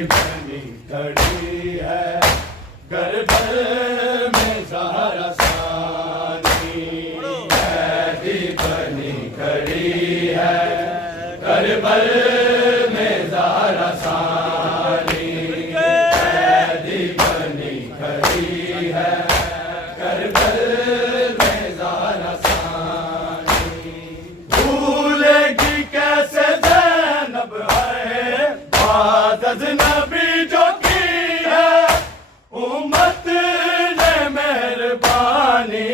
बनी खड़ी है घर भर में सहारा सानी, कैदी बनी खड़ी है घर भर में सहारा सानी, कैदी बनी खड़ी है घर भर में सहारा सानी। भूलेगी कैसे ज़ैनब है बात अज़नबी जो की है, उम्मत ने मेहरबानी,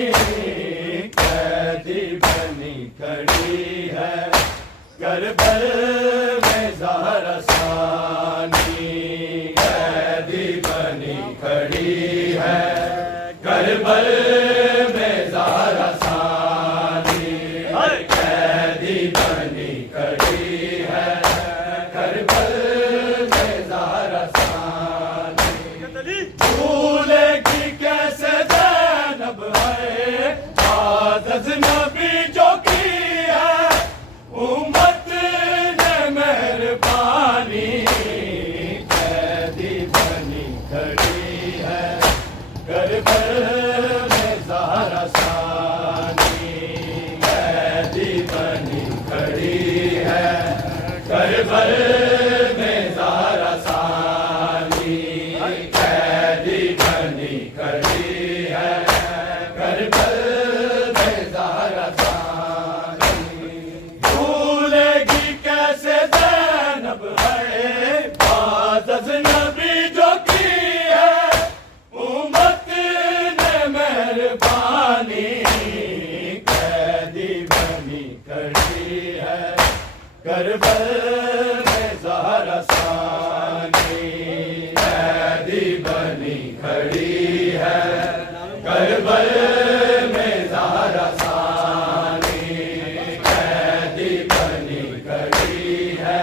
कैदी बनी खड़ी है घर भर में ज़हरा सानी, कैदी बनी खड़ी है घर भर में ज़हरा सानी, कैदी बनी खड़ी है घर भर में ज़हरा सानी। भूलेगी कैसे ज़ैनब है बात अज़नबी जो की है, उम्मत ने मेहरबानी, कैदी बनी खड़ी है घर भर में ज़हरा सानी, कैदी बनी खड़ी है घर भर में ज़हरा सानी, कैदी बनी खड़ी है घर भर में ज़हरा सानी। भूलेगी कैसे ज़ैनब है बात अज़नबी जो की है, उम्मत ने मेहरबानी, कैदी बनी खड़ी है घर भर में ज़हरा सानी, कैदी बनी खड़ी है घर भर में ज़हरा सानी, कैदी बनी खड़ी है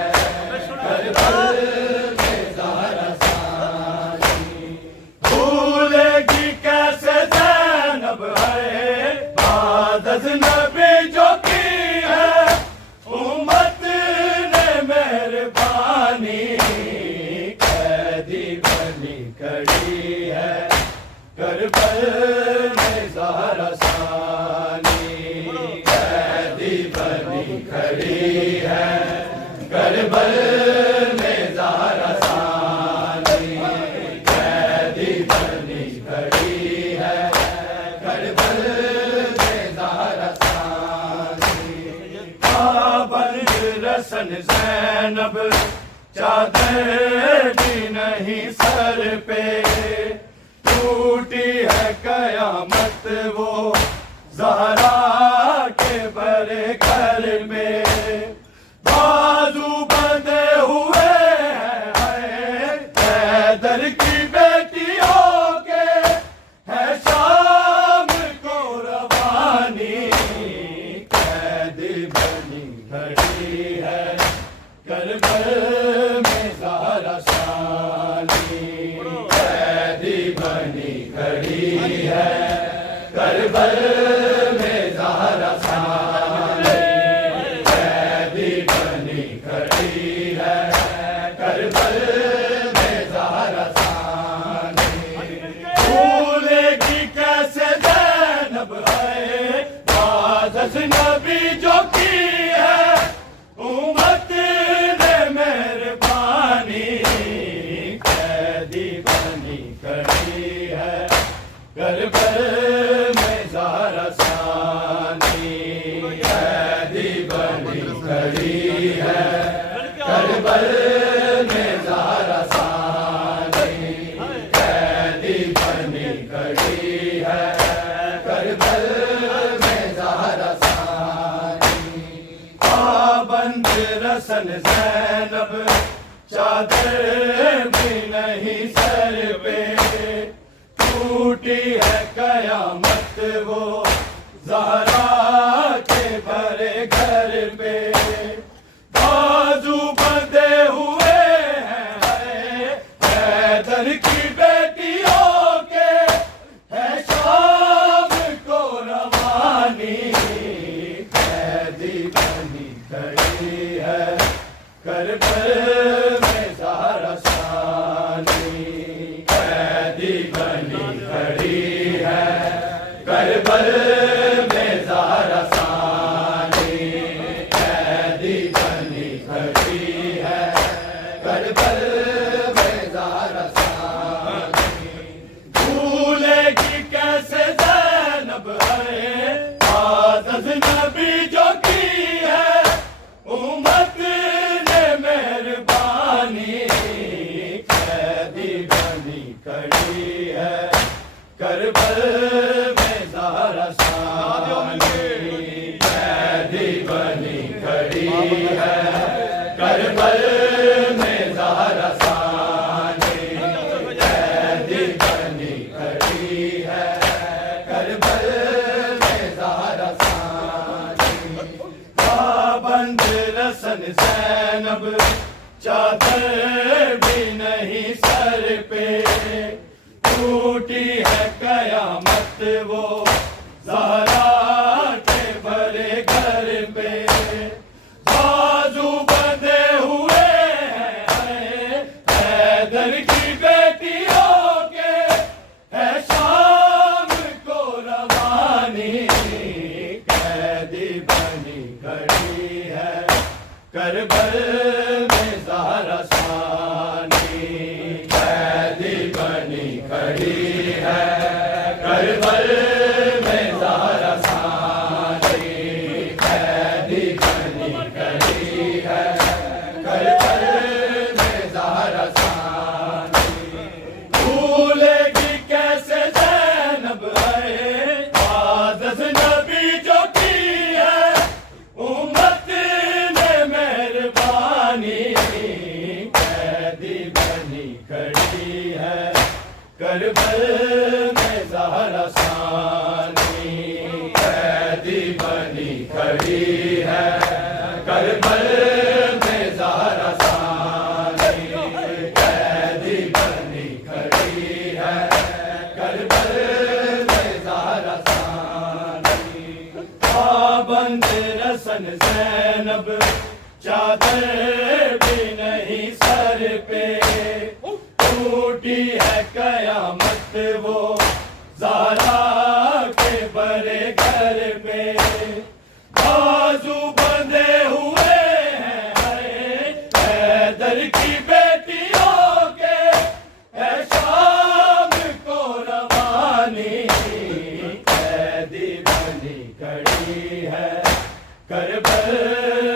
घर भर में ज़हरा सानी। भूलेगी कैसे ज़ैनब है बात अज़नबी जो की है, उम्मत ने मेहरबानी, कैदी बनी खड़ी है घर भर में ज़हरा सानी, कैदी बनी खड़ी है घर भर में ज़हरा सानी, कैदी बनी खड़ी है घर भर में ज़हरा सानी। पाबंद रसन ज़ैनब चादर भी नहीं सर पे, टूटी है कयामत वो ज़हरा के बड़े घर में, बाजू बंधे हुए हैं हैदर की बेटियों के, है शाम को रवानी, कैदी बनी खड़ी है घर भर में ज़हरा सानी, कैदी बनी खड़ी है घर भर में ज़हरा सानी, कैदी बनी खड़ी है घर भर में ज़हरा सानी। भूलेगी कैसे ज़ैनब है बात अज़नबी जो की है, उम्मत ने मेहरबानी, कैदी बनी खड़ी है घर भर में ज़हरा सानी, कैदी बनी खड़ी है घर भर में ज़हरा सानी, कैदी बनी खड़ी है घर भर में ज़हरा सानी। पाबंद रसन ज़ैनब चादर भी नहीं सर पे, टूटी है कयामत वो ज़हरा के बड़े घर पे, बाजू बंधे हुए हैं हैदर की बेटियों के, है शाम को रवानी, कैदी बनी खड़ी है घर भर में ज़हरा सानी। करबल में ज़हरा सानी। भूलेगी कैसे ज़ैनब है आदत नबी जो की है, उम्मत ने मेहरबानी कैदी बनी खड़ी है, करबल में ज़हरा सानी। कैदी बनी खड़ी है, करबल में ज़हरा सानी। कैदी बनी खड़ी है, करबल में ज़हरा सानी। पाबंद रसन ज़ैनब चादर भी नहीं सर पे, टूटी है कयामत वो ज़हरा के भरे घर पे। बाजू बंधे हुए हैं हैदर की बेटियों के, है शाम को रवानी कैदी बनी खड़ी है, करबल में ज़हरा सानी। कैदी बनी खड़ी है, करबल में ज़हरा सानी। कैदी बनी खड़ी है, करबल में ज़हरा सानी। भूलेगी कैसे ज़ैनब है आदत नबी जो की है, उम्मत ने मेहरबानी कैदी बनी खड़ी है, करबल में ज़हरा सानी। कैदी बनी खड़ी है, करबल में ज़हरा सानी। कैदी बनी खड़ी है, करबल में ज़हरा सानी। पाबंद रसन ज़ैनब चादर भी नहीं सर पे, टूटी है कयामत वो ज़हरा के बड़े घर पे। बाजू बंधे हुए हैं हैदर की बेटियों के, है शाम को रवानी कैदी बनी खड़ी है, करबल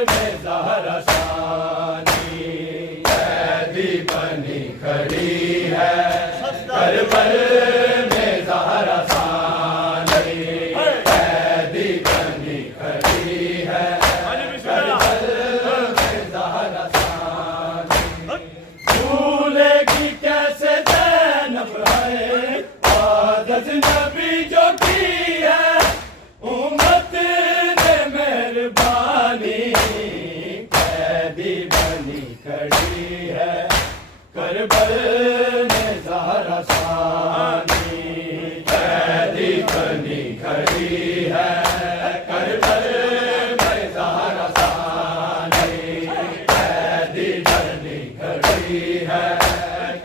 में ज़हरा सानी। कैदी बनी खड़ी है, करबल में ज़हरा सानी। कैदी बनी खड़ी है, करबल में ज़हरा सानी। भूलेगी कैसे ज़ैनब है आदत नबी जो की है, उम्मत ने मेहरबानी कैदी बनी खड़ी है, करबल में ज़हरा सानी। कैदी बनी खड़ी है, करबल में ज़हरा सानी। कैदी बनी खड़ी है,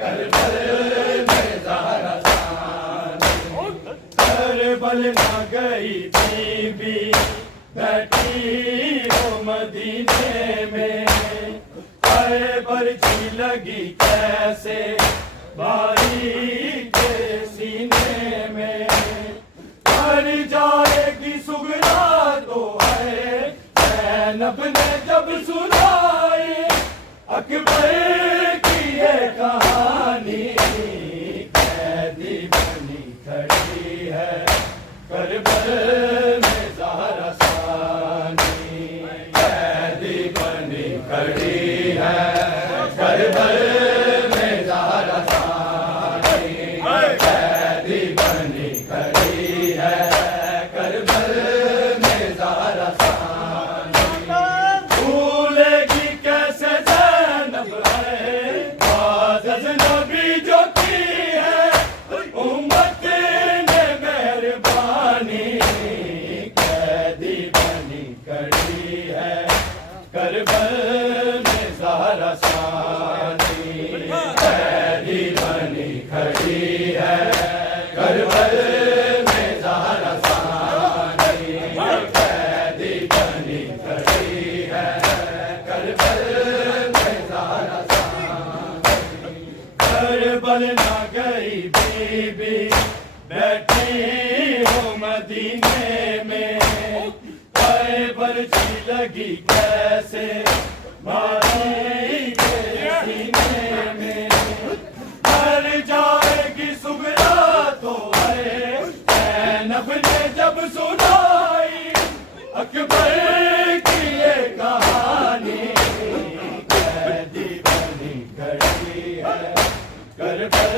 करबल में ज़हरा सानी। करबल न गई बीबी बैठी हो मदीने में, खैबर की लगी कैसे भाई के सीने में। मर जाएगी सुगना तो है ज़ैनब ने जब सुनाई, अकबर की ये कहानी कैदी बनी खड़ी है, करबल में ज़हरा सानी। कैदी बनी खड़ी है, करबल में ज़हरा सानी। कैदी बनी खड़ी है, करबल में ज़हरा सानी। भूलेगी कैसे ज़ैनब है आदत नबी जो की है, उम्मत ने मेहरबानी कैदी बनी खड़ी है, करबल में ज़हरा सानी। कैदी बनी खड़ी है, करबल में ज़हरा सानी। कैदी बनी खड़ी है, करबल में ज़हरा सानी। करबल ना गई बीबी बैठी हो मदीने में, पाए बरछी लगी कैसे भाई के सीने में, मर जाएगी सुगरा तो है ज़ैनब ने जब सुनाई अकबर की ये कहानी, कैदी बनी खड़ी है करबल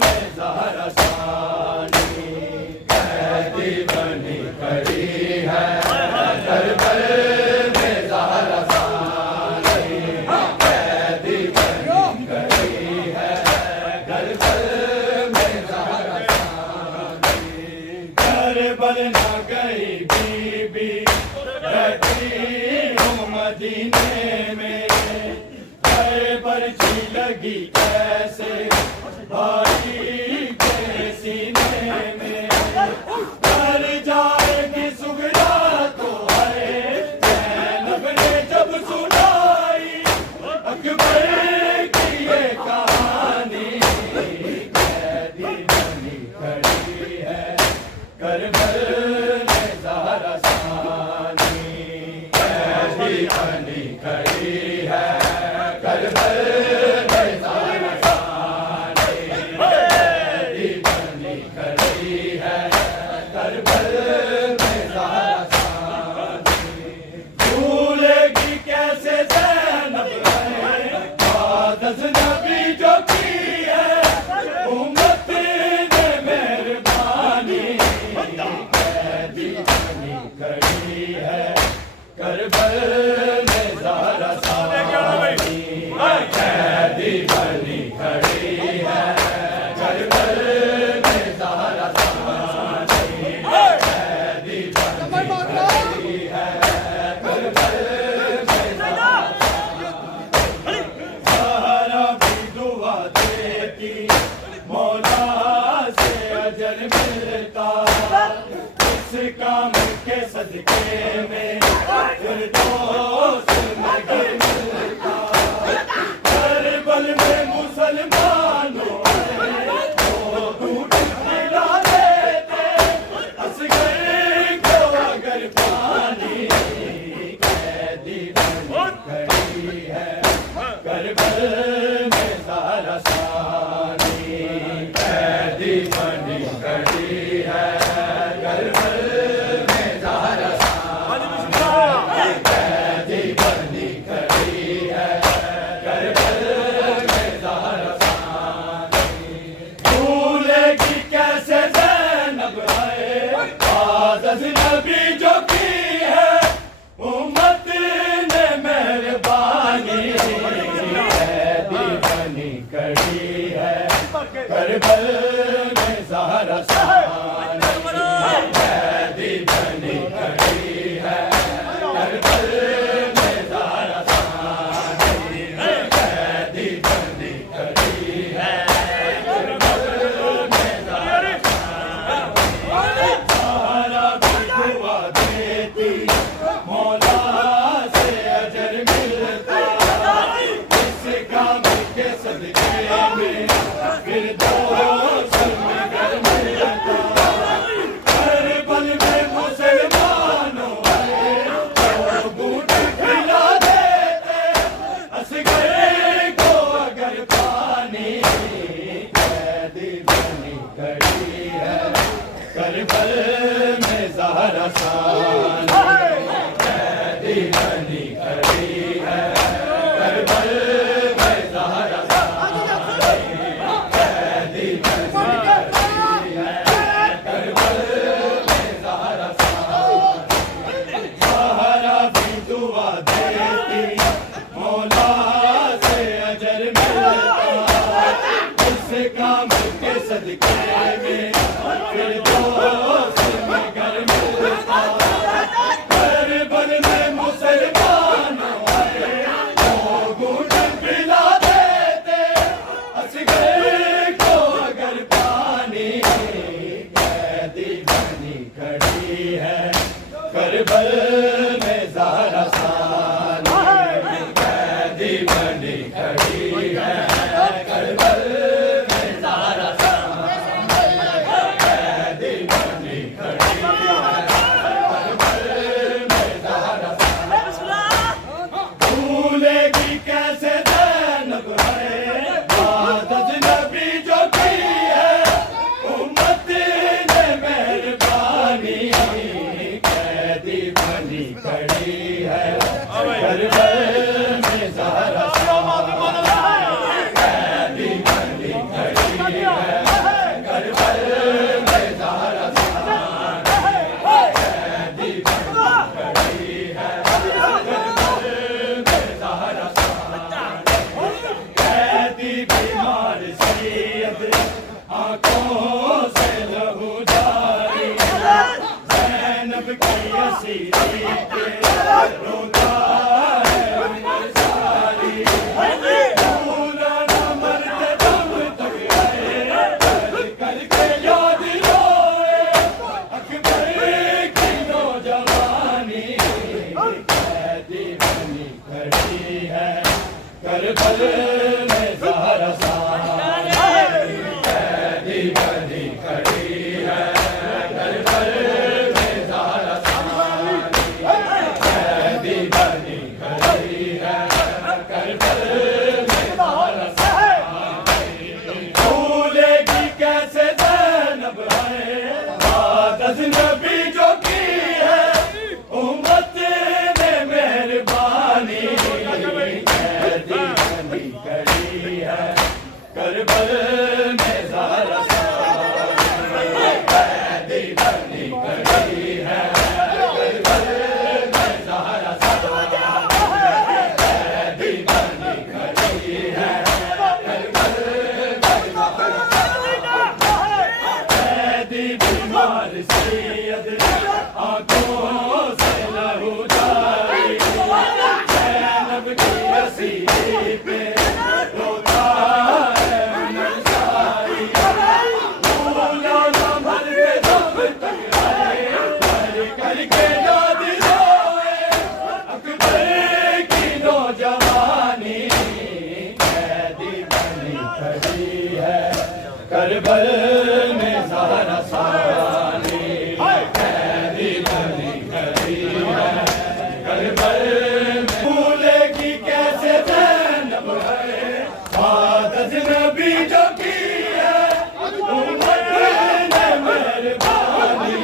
में ज़हरा सानी, कैदी बनी खड़ी है करबल में ज़हरा सानी, कैदी बनी खड़ी है करबल में ज़हरा सानी, करबल ना गई बीबी बैठी हूँ मदीने में, बरछी लगी कैसे भाई के सीने में, मर जाएगी सुगरा तो है ज़ैनब ने जब सुनाई अकबर की ये कहानी, कैदी बनी खड़ी है करबल में ज़हरा सानी, कैदी बनी खड़ी है करबल में ज़हरा सानी, कैदी बनी खड़ी है करबल में ज़हरा सानी, भूलेगी कैसे ज़ैनब है बादस नबी जो की है उम्मत ने मेहरबानी, कैदी बनी खड़ी है करबल में ज़हरा सानी, कैदी बनी खड़ी है करबल में ज़हरा सानी, कैदी बनी खड़ी है करबल में ज़हरा सानी, ज़हरा भी दुआ देती मौला से अजर मिलता, इस काम के सदके में फिरदौस में घर मिलता, करबल में मुसलमानों को दूध पिला देते असगर को अगर पानी, कैदी बनी खड़ी है करबल में ज़हरा सानी, कैदी बनी खड़ी है करबल में ज़हरा सानी, कैदी बनी खड़ी है करबल में ज़हरा सानी, भूलेगी कैसे ज़ैनब है बादस नबी जो की है उम्मत ने मेहरबानी, कैदी बनी खड़ी है करबल में ज़हरा सानी, कैदी बनी खड़ी है करबल में ज़हरा सानी, कैदी बनी खड़ी है करबल में ज़हरा सानी, ज़हरा भी दुआ देती मौला से अजर मिलता, इस काम के सदके में फिरदौस में घर मिलता, करबल में मुसलमानों को दूध पिला देते असगर को अगर पानी, कैदी बनी खड़ी है करबल में ज़हरा सानी, कैदी बनी खड़ी है करबल में ज़हरा सानी, कैदी बनी खड़ी है करबल में ज़हरा सानी, ज़हरा भी दुआ देती मौला से अजर मिलता, इस काम के सदके में फिरदौस में घर मिलता, करबल में मुसलमानों को घूंट पिला देते असगर को अगर पानी, कैदी बनी खड़ी है करबल में ज़हरा सानी, कैदी बनी खड़ी है करबल में करबल में ज़हरा सानी कैदी बनी खड़ी है। करबल में ज़हरा सानी कैदी बनी खड़ी है। करबल में ज़हरा सानी भूलेगी कैसे ज़ैनब है आदत नबी जो की है उम्मत ने मेहरबानी करबल में ज़हरा सानी कैदी बनी खड़ी है। करबल में ज़हरा सानी कैदी बनी खड़ी है। करबल में ज़हरा सानी कैदी बीमार सैयद आंखों से लहू जारी ज़ैनब की रसीदी पे करबल में ज़हरा सानी कैदी बनी खड़ी है। करबल में भूलेगी कैसे ज़ैनब है आदत नबी जो की है उम्मत ने मेहरबानी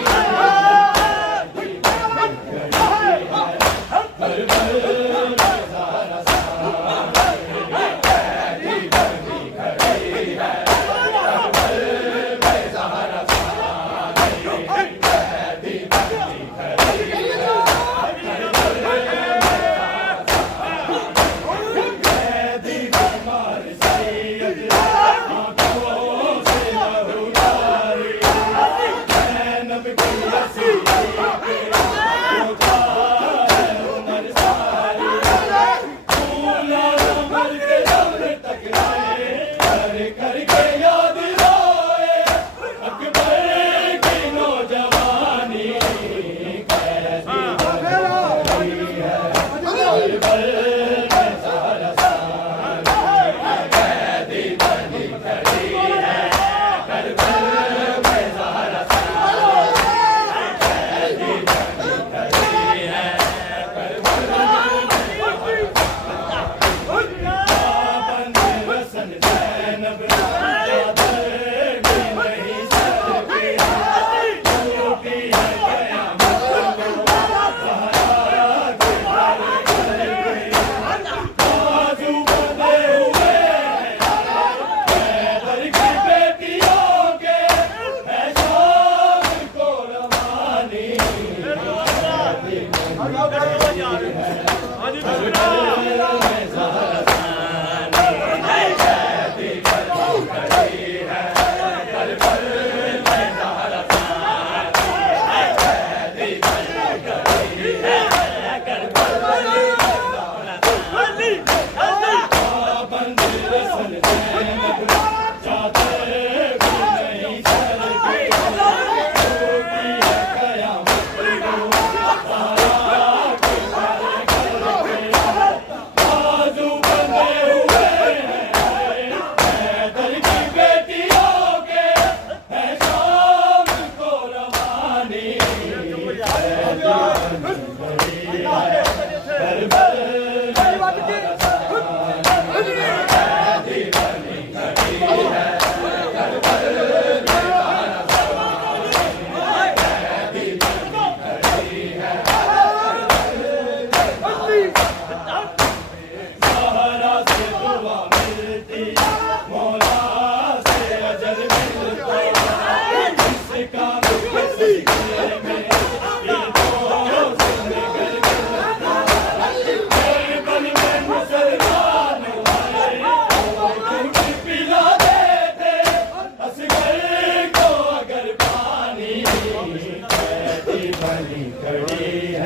करबल में ज़हरा सानी कैदी बनी खड़ी है। करके याद रोए अकबर की नौजवानी कैदी बनी है। करबल में ज़हरा सानी कैदी बनी खड़ी है। करबल में ज़हरा सानी कैदी बनी खड़ी है। करबल पाबंद रसन ज़ैनब बनी खड़ी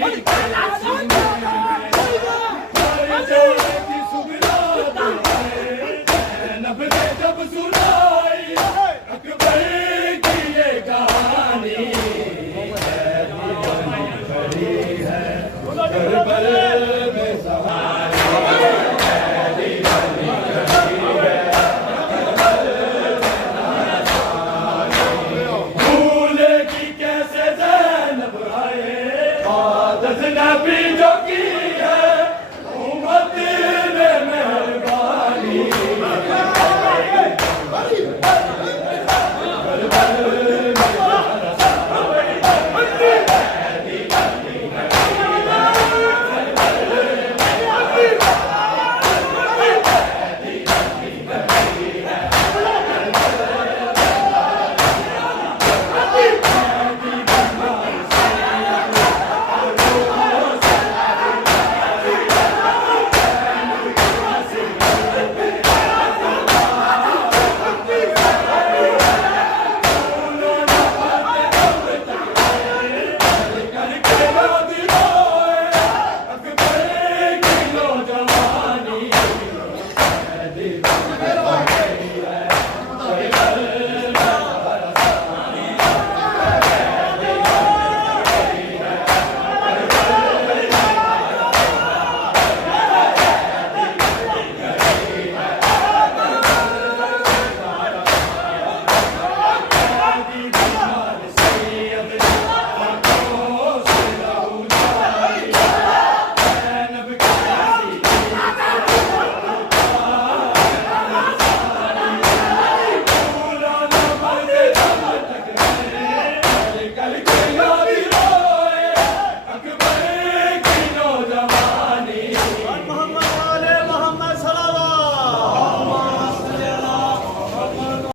पर